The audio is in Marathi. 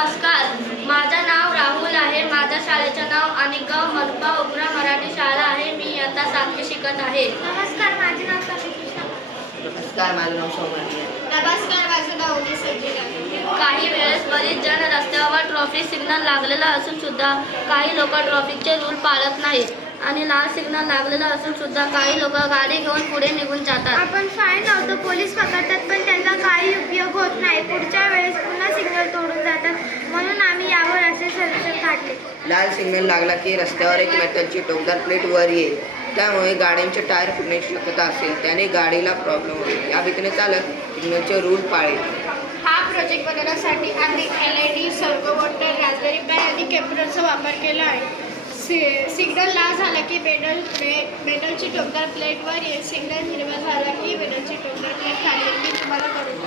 नमस्कार, माझं नाव राहुल आहे. माझ्या शाळेचं नाव अनिगाव मनपा उपरा मराठी शाळा आहे. मी आता 7वी शिकत आहे. नमस्कार, माझे नाव कृष्णा. नमस्कार, माझं नाव सौम्य. नमस्कार, माझं नाव उदय संजय आहे. काही वेळेस बरेच जण रस्त्यावर ट्रॅफिक सिग्नल लागलेला असून सुद्धा काही लोक ट्रॅफिकचे रूल पाळत नाहीत आणि लाल सिग्नल लागलेला असून सुद्धा काही लोक गाडी घेऊन पुढे निघून जातात. आपण फाईन लावतो, पोलीस पकडतात, पण त्याचा काही उपयोग होत नाही. पुढच्या वेळेस पुन्हा सिग्नल तोडून जातात. म्हणून आम्ही यावर असे सर्वेक्षण काढले. लाल सिग्नल लागला की रस्त्यावर एक मेटलची टोकदार प्लेट वर येईल. त्यामुळे गाड्यांचे टायर फुटण्याची शक्यता असेल. त्याने गाडीला प्रॉब्लेम होईल. या भीतीने चालक सिग्नलचे रूल पाळेल. हा प्रोजेक्ट बनवण्यासाठी आम्ही LED, सर्कोमोटर, रास्पबेरी पाई आणि कॅम्प्युटरचा वापर केला आहे. सिग्नल लाल झाला की मेटलची टोकदार प्लेटवर येईल. सिग्नल हिरवा झाला की मेटलची टोकदार प्लेट खाली येईल. मी तुम्हाला करून